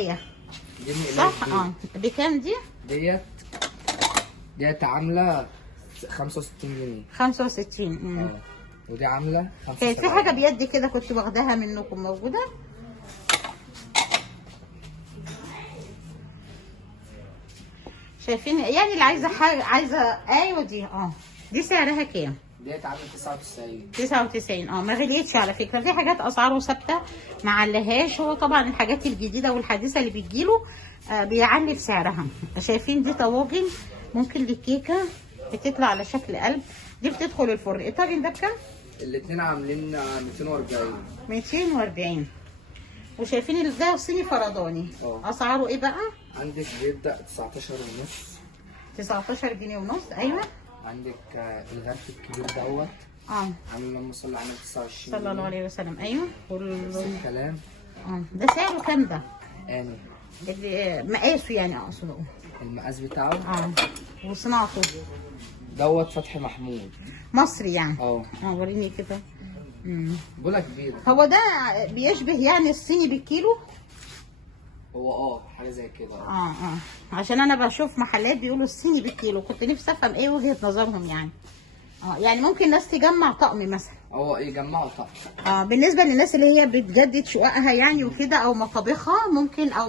دي صح. بكام دي؟ ديت عامله 65 جنيه. 65. ودي عامله 75. كانت في حاجه بيدي كده كنت واخداها منكم موجوده. شايفين يعني اللي عايزه حاجه عايزه. ايوه دي سعرها كام؟ ديت عامله 99. 99. ما غليتش على فكره، دي حاجات اسعاره ثابته ما علهاش. هو طبعا الحاجات الجديده والحديثه اللي بتجيله بيعلي في سعرها. شايفين دي طواجن ممكن للكيكه بتطلع على شكل قلب. دي بتدخل الفرن. الطاجن ده بكام؟ الاثنين عاملين 240. 240. وشايفين ده صيني فرداني. اسعاره ايه بقى؟ عندك بيبدا 19 ونص. 19 جنيه ونص. ايوه. عندك الغرف الكبير دوت عامل اللهم صل على النبي 29 صلى الله عليه وسلم. ايوه نفس الكلام. ده سعره كام ده؟ مقاسه يعني اقصد المقاس بتاعه وصناعته دوت فتحي محمود مصري يعني. وريني كده. بوله كبيره. هو ده بيشبه يعني الصيني بالكيلو. هو حاجه زي كده. عشان انا بشوف محلات بيقولوا الصيني بالكيلو. كنت نفسي افهم ايه وجهة نظرهم يعني. يعني ممكن ناس تجمع طقم مثلا. يجمعوا طقم. بالنسبه للناس اللي هي بتجدد شققها يعني وكده او مطابخها ممكن او